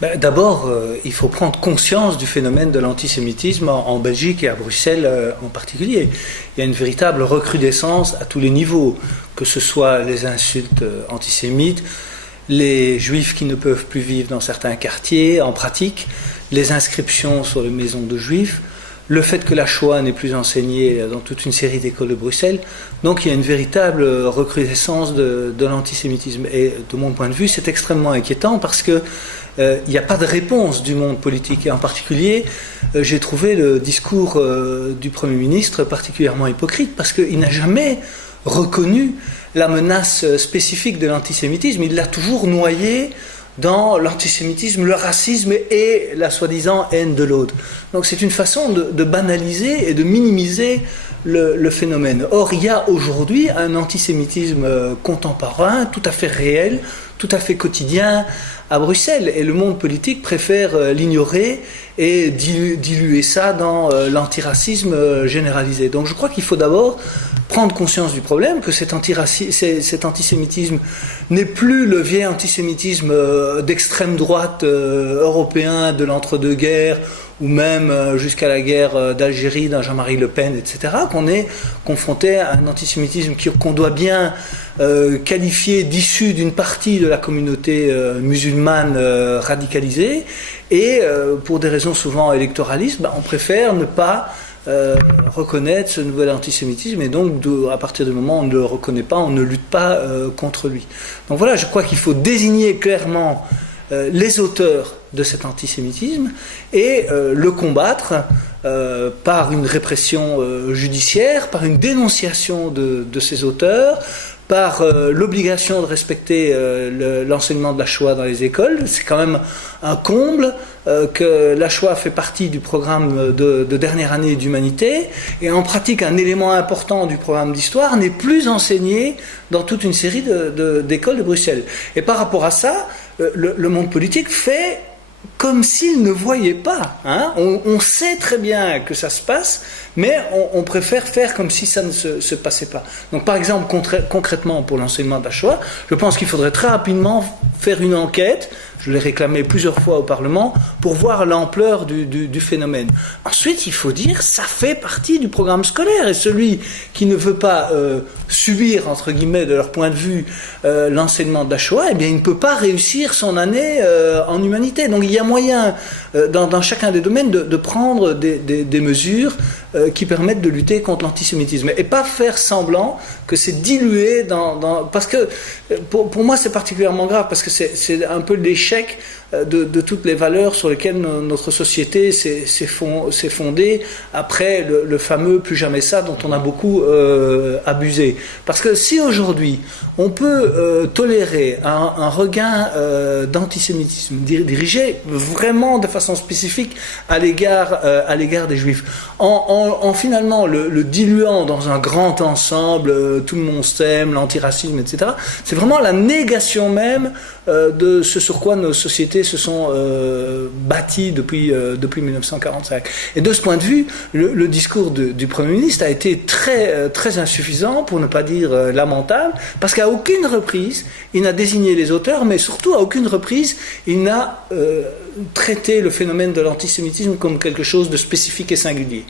D'abord, il faut prendre conscience du phénomène de l'antisémitisme en Belgique et à Bruxelles en particulier. Il y a une véritable recrudescence à tous les niveaux, que ce soit les insultes antisémites, les juifs qui ne peuvent plus vivre dans certains quartiers, en pratique, les inscriptions sur les maisons de juifs, le fait que la Shoah n'est plus enseignée dans toute une série d'écoles de Bruxelles. Donc il y a une véritable recrudescence de l'antisémitisme. Et de mon point de vue, c'est extrêmement inquiétant parce que il n'y a pas de réponse du monde politique. Et en particulier, j'ai trouvé le discours du Premier ministre particulièrement hypocrite parce qu'il n'a jamais reconnu la menace spécifique de l'antisémitisme. Il l'a toujours noyé dans l'antisémitisme, le racisme et la soi-disant haine de l'autre. Donc c'est une façon de banaliser et de minimiser le phénomène. Or, il y a aujourd'hui un antisémitisme contemporain, tout à fait réel, tout à fait quotidien à Bruxelles. Et le monde politique préfère l'ignorer et diluer ça dans l'antiracisme généralisé. Donc je crois qu'il faut d'abord prendre conscience du problème, que cet antisémitisme n'est plus le vieil antisémitisme d'extrême droite européen de l'entre-deux-guerres, ou même jusqu'à la guerre d'Algérie d'un Jean-Marie Le Pen, etc., qu'on est confronté à un antisémitisme qu'on doit bien qualifier d'issu d'une partie de la communauté musulmane radicalisée, et pour des raisons souvent électoralistes, on préfère ne pas reconnaître ce nouvel antisémitisme, et donc à partir du moment où on ne le reconnaît pas, on ne lutte pas contre lui. Donc voilà, je crois qu'il faut désigner clairement les auteurs de cet antisémitisme et le combattre par une répression judiciaire, par une dénonciation de ces auteurs, par l'obligation de respecter l'enseignement de la Shoah dans les écoles. C'est quand même un comble que la Shoah fait partie du programme de dernière année d'humanité, et en pratique un élément important du programme d'histoire n'est plus enseigné dans toute une série d'écoles de Bruxelles. Et par rapport à ça, le monde politique fait comme s'il ne voyait pas. On sait très bien que ça se passe, mais on préfère faire comme si ça ne se passait pas. Donc par exemple, concrètement pour l'enseignement de la Shoah, je pense qu'il faudrait très rapidement faire une enquête, je l'ai réclamé plusieurs fois au Parlement, pour voir l'ampleur du phénomène. Ensuite, il faut dire, ça fait partie du programme scolaire, et celui qui ne veut pas subir, entre guillemets, de leur point de vue, l'enseignement de la Shoah, eh bien, il ne peut pas réussir son année en humanité. Donc il y a moyen, dans chacun des domaines, de prendre des mesures qui permettent de lutter contre l'antisémitisme, et pas faire semblant que c'est dilué parce que pour moi c'est particulièrement grave, parce que c'est un peu l'échec de toutes les valeurs sur lesquelles notre société s'est fondée après le fameux plus jamais ça dont on a beaucoup abusé. Parce que si aujourd'hui on peut tolérer un regain d'antisémitisme dirigé vraiment de façon spécifique à l'égard des juifs, en finalement le diluant dans un grand ensemble, tout le monde s'aime, l'antiracisme, etc., c'est vraiment la négation même de ce sur quoi nos sociétés se sont bâties depuis 1945. Et de ce point de vue, le discours du Premier ministre a été très, très insuffisant, pour ne pas dire lamentable, parce qu'à aucune reprise, il n'a désigné les auteurs, mais surtout à aucune reprise, il n'a traité le phénomène de l'antisémitisme comme quelque chose de spécifique et singulier.